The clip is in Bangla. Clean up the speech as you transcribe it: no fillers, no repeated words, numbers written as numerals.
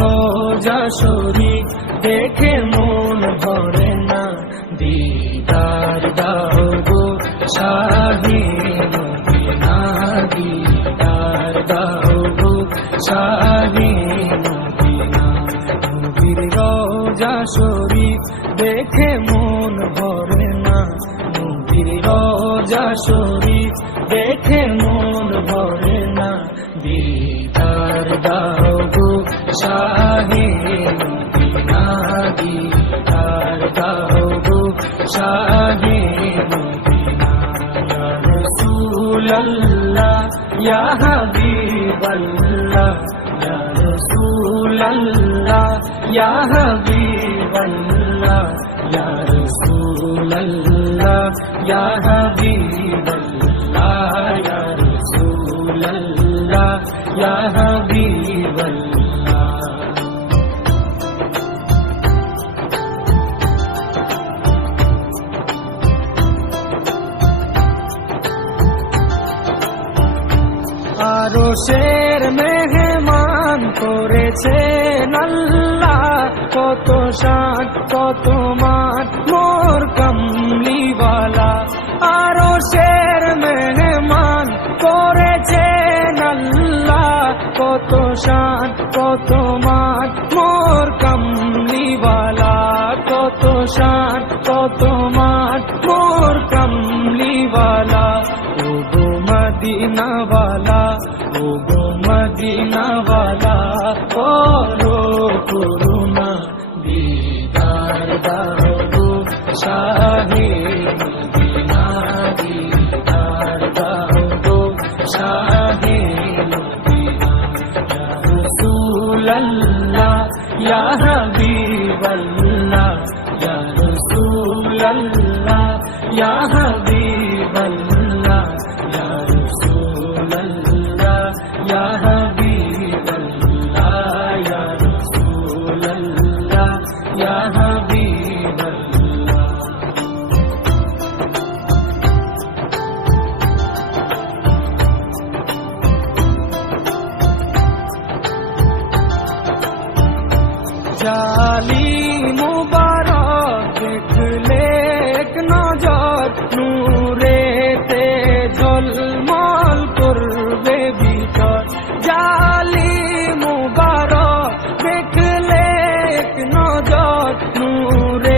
রোজা শরীফ দেখে মন ভরে না, দিদার দাও গো শাহে মদিনা, দিদার দাও গো শাহে মদিনা। নবীর রোজা শরীফ দেখে মন ভরে না, নবীর রোজা শরীফ দেখে মন ভরে না, দিদার দাও গো শাহে মদিনা, দিদার দাও গো শাহে মদিনা। ইয়া রাসূলুল্লাহ ইয়া হাবিবাল্লাহ, ইয়া রাসূলুল্লাহ ইয়া হাবিবাল্লাহ, ইয়া রাসূলুল্লাহ ইয়া হাবিবাল্লাহ, ইয়া রাসূলুল্লাহ ইয়া হাবিবাল্লাহ। আরশের মেহমান করেছেন আল্লাহ, কত শান কত মান মোর কামলিওয়ালা। আরশের মেহমান করেছেন আল্লাহ, কত শান কত মান মোর কামলিওয়ালা, কত শান কত মান মোর কামলিওয়ালা। ও গো মদিনাওয়ালা, ও গো মদিনাওয়ালা, করো করুণা, দিদার দাও গো শাহে মদিনা, দিদার দাও গো শাহে মদিনা। ইয়া রাসূলুল্লাহ ইয়া হাবিবাল্লাহ, ইয়া রাসূলুল্লাহ ইয়া হাবিবাল্লাহ, ইয়া রাসূলুল্লাহ ইয়া হাবিবাল্লাহ, ইয়া রাসূলুল্লাহ ইয়া হাবিবাল্লাহ। জালি মুবারক দেখলে এক নজর, নূরেতে ঝলমল করবে ভিতর। জালি মুবারক দেখলে এক নজর, নূরে